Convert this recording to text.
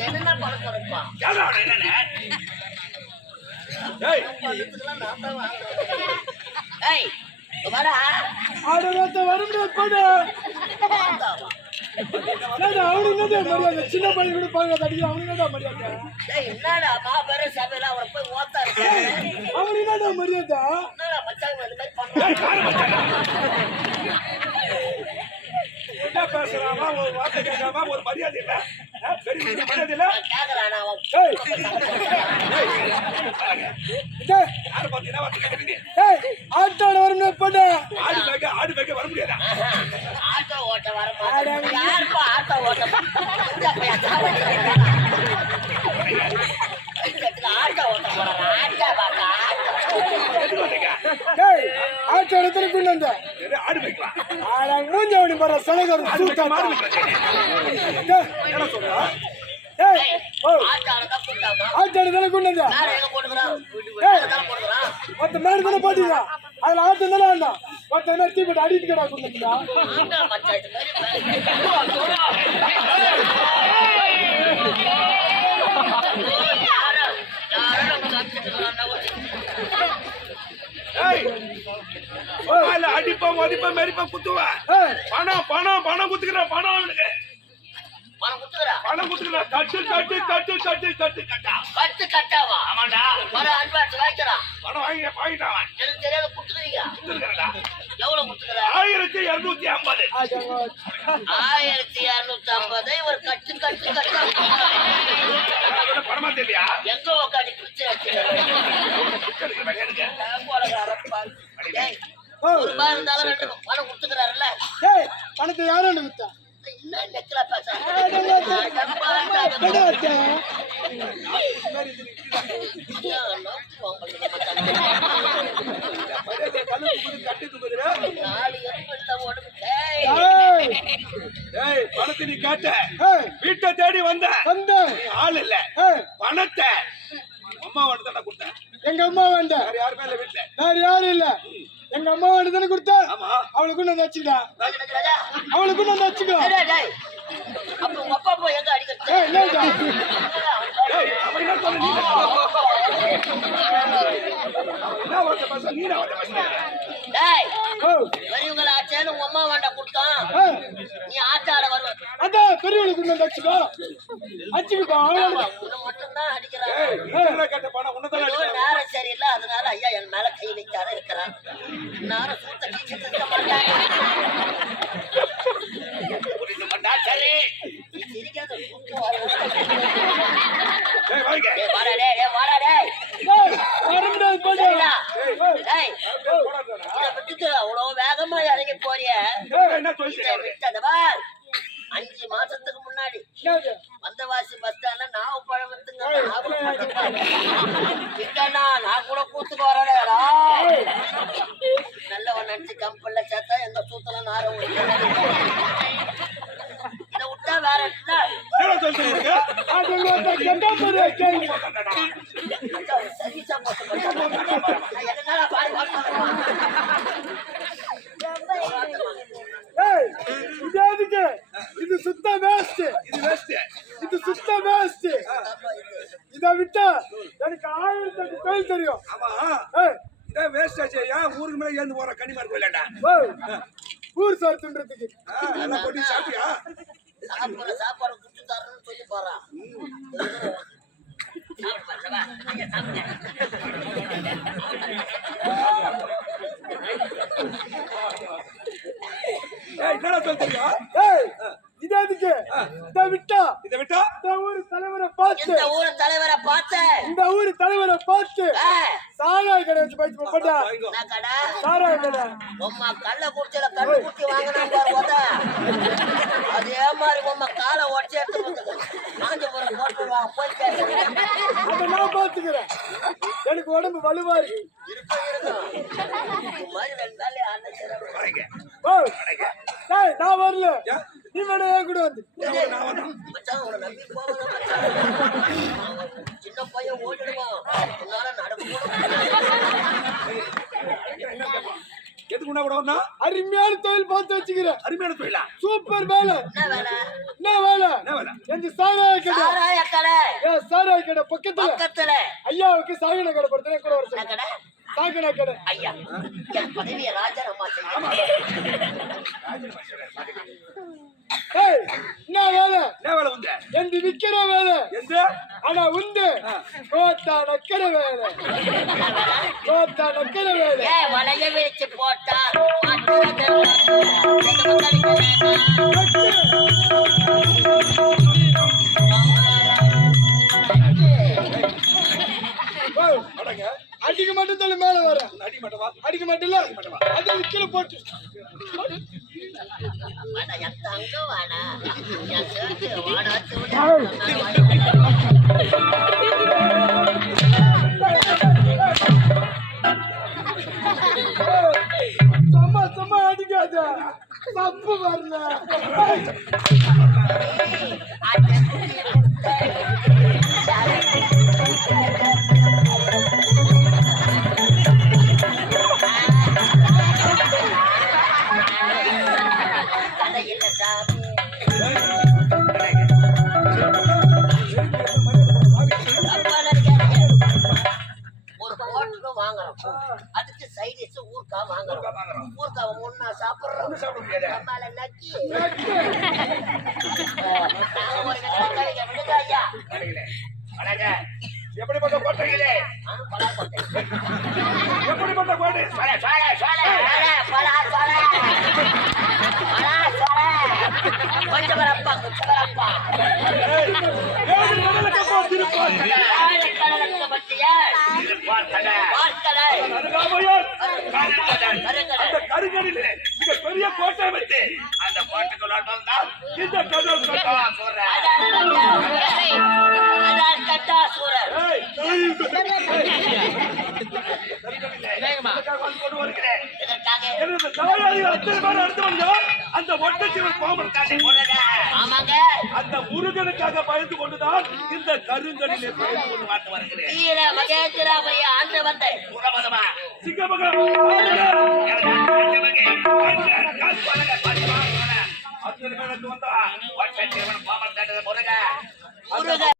என்னென்ன பண்ண சொல்லுப்பா சின்ன பையன் கூட அவனுக்கு மரியாதை என்னடா மாபெரும் சபையில அவரை போய் ஓத்தா அவனுக்கு என்னடா மரியாதை? என்னடா மச்சாங்க இந்த மாதிரி பேசுறாமா ஒரு வார்த்தை கேட்காம ஒரு மரியாதை? இல்ல பெரிய ஏய். ஆட்டோட வரும்டா போடு ஆடு மேய்க்க ஆடு மேய்க்க வர முடியாதா? ஆட்டோ ஓட்ட வர யாருப்பா ஆட்டோ ஓட்ட? ஆட்டோ ஓட்ட ஆட்டோ பாக்கா ஆட்டோ கொண்டு ஆடு மேய்க்கலாம் ஆடா மூஞ்ச அவனி பாரு என்ன சொல்றா டேய் ஓ ஆட்டோ தான் கொண்டு போட்டுக்கிறான் வீட்டுக்கு தான் போட்டீங்க அதுல ஆட்டோ தானே வேண்டாம் மொத்த என்ன தீ போட்டு அடிட்டு கடா கொண்டு வந்தீங்க ஆண்டா மச்சான் இது மாதிரி யாரும் யாரும் கத்துக்கிறான் ஏய் இல்ல அடிப்போம் மதிப்போம் மெரிப்போம் குத்துவேன் பணம் பணம் பணம் குத்துக்கிறேன் பணம் அவனுக்கு. பணம் குத்துக்கிறா? பணம் குத்துக்கிறேன் கட்டு கட்டு கட்டு கட்டு. கட்டு கட்டாவா? ஆமாண்டா. வர அட்வான்ஸ் வாங்கிக்கிறான் பணம் வாங்கி வாங்கிட்டான் அவன். எனக்கு தெரியாத குத்துக்கிறீங்க. குத்துக்கிறேன்டா. எவ்வளவு குத்துக்கிற? ஆயிரத்தி இருநூத்தி ஐம்பது. ஆயிரத்தி இருநூத்தி ஐம்பது ஒரு கட்டு கட்டு கட்டா. பணமா தெரியலையா எங்க உக்காடி ஓ ஒரு ரூபாய் இருந்தாலும் ரெண்டு பணம் கொடுத்துக்கிறாருல்ல. டேய் பணத்தை யாரும் வித்தா என்ன நெக்கில ஏய், ஏய். ஏய் பணத்தை நீ கேட்ட. ஏய். வீட்டை தேடி வந்த. வந்த. நீ ஆள் இல்ல. ஏய். பணத்தை. அம்மா வந்து தானே கொடுத்தேன். எங்க அம்மா வந்த. வேற யாருமே இல்ல வீட்டுல வேற யாரும் இல்ல. எங்க அம்மா வந்து தானே கொடுத்தா? அவளுக்கு கொண்டு வந்து வச்சுக்கடா ராஜா, ராஜா, ராஜா. அவளுக்கு வந்து வச்சுக்கோ. அப்ப உங்க அப்பா போய் எங்க அவன் பெரியவங்கள ஆச்சேன்னு உங்க அம்மா வேண்டாம் கொடுத்தான். நீ ஆட்டாட வருவ. அதான் பெரியவளுக்கு வந்து வச்சுக்கோ வச்சுக்கிட்டோ அவளோட. உன்னை மட்டும்தான் அடிக்கிறான் கேட்ட பணம் உன்னதான ஏதோ நேரம் சரியில்லை அதனால ஐயா என் மேல கை வைக்காத இருக்கிறான் நேரம் சூத்த கீச்சிட்டு இருக்க மாட்டாங்க புரிந்து கொண்டா சரி நீ சிரிக்காத சூத்து வரும். ஏய் வாங்க டேய், வாடா டேய், டேய், வாடா டேய். ஏய் வரமுடியாது போடு சரிடா? ஏய் டேய், இதை விட்டுட்டு அவ்வளவு வேகமா இறங்கி போறிய ஏய் என்ன இதை சொல்லிட்டு விட்டு அந்த பார், அஞ்சு மாசத்துக்கு முன்னாடி வந்தவாசி பஸ் ஸ்டாண்ட்ல நாவு பழம் வித்துங்க. இல்லன்னா நான் கூட கூத்துக்கு வரலடா நல்லவன் நினைச்சு கம்பெனில சேர்த்தா எங்க சூத்தலாம் நார இதை விட்டா வேற என்ன? என்ன சொல்லிட்டு அது ஒரு கெட்ட பெரிய கேள்வி சர்வீஸா போட்டு போட்டா. நான் என்னடா பாரு ஏய் இது எதுக்கு இது சுத்த வேஸ்ட் இது வேஸ்ட் இது சுத்த வேஸ்ட் இத விட்டா எனக்கு ஆயிரத்தி எட்டு தொழில் தெரியும் ஆமா ஏய் இதே வேஸ்ட் ஆச்சு ஏன் ஊருக்கு மேல ஏந்து போற கனிமார் கோயிலாண்டா ஏய், ஊர் சோறு தின்றதுக்கு எல்லாம் போட்டு சாப்பிட்டியா சாப்பாடு சாப்பாடு குடிச்சு தரணும்னு சொல்லி போறான் சாப்பிடு பாரு, வா. ஐயா, சாப்பிடுங்க. ஏய் என்னடா சொல்றீங்க ஏய் இது எதுக்கு இத விட்டா? இதை விட்டா? இந்த ஊர் தலைவரை பார்த்து. இந்த ஊர் தலைவரை பார்த்தேன் இந்த ஊர் தலைவரை பார்த்து. சாராய கடை வச்சு பயிற்சி போட்டா? சாராய கடை. உம்மா குடிச்சல கண்ணு குட்டி வாங்கினா பாரு அதே மாதிரி உம்மா காலை உடச்சி எடுத்து வந்து காஞ்சிபுரம் போட்டு வா போய் பேசுறேன் அதை நான் பார்த்துக்கிறேன். எனக்கு உடம்பு வலுவா இருக்கு. நான் வரல? நீ வேணா என் கூட வந்து. சின்ன பையன் ஓடிடுவான். உன்னால நடக்க கூட முடியாது. எதுக்கு உன்ன கூட வியாபாரம்னா அருமையான தொழில் பார்த்து வச்சுக்கிறேன். அருமையான தொழிலா? சூப்பர் வேலை. என்ன வேலை? என்ன வேலை? எங்க சாராய கடை. சாராய கடை. ஏன் சாராய கடை பக்கத்துல. பக்கத்துல. ஐயாவுக்கு சாகன கடை படுத்தனே கூட வர என்ன சொல்லுங்க கடை? சாகன கடை. ஐயா என் பதவியை ராஜாராமா செய்ய ஏய் என்ன வேலை? என்ன வேலை உங்க எந்த விக்கிற வேலை. எந்த? ஆனா உண்டு. கோத்தா நக்கிற வேலை. கோத்தா நக்கிற வேலை. ஏன் வலைய விரிச்சு போட்டா மாட்டல அது கீழே போட்டு. சும்மா சும்மா அடிக்காத. தப்பு வரல. அதுக்கு சைடிஸ் ஊர்க்கா வாங்குறோம். ஊர்க்காவை ஒன்னா சாப்பிடுறோம். நம்மால நக்கி எப்படிப்பட்ட பலாக்கொட்டை. எப்படிப்பட்ட கோட்டை? சொல, சொல, சொல. சொல, சொல, சொல. சொல, சொல. கொஞ்சம் அந்த கருங்கடிலே மிக பெரிய கோட்டை வைத்து அந்த கோட்டைக்கு நோட்டம் இந்த கடல் கட்டம் அதான் கட்டாசூரர். அதான் கட்டாசூரர். ஏய், இதுக்காக வந்து கொண்டு வருகிறேன் இதற்காக எனது தாயாரிகள் அத்தனை பேர் அடுத்து வந்தோம் அந்த ஒட்டச்சிவன் கோமரத்தாண்டி ஆமாங்க. அந்த முருகனுக்காக பயந்து கொண்டுதான் இந்த கருங்கடிலே பயந்து கொண்டு மாட்டு வருகிறேன். வீர ஆண்டு வந்த.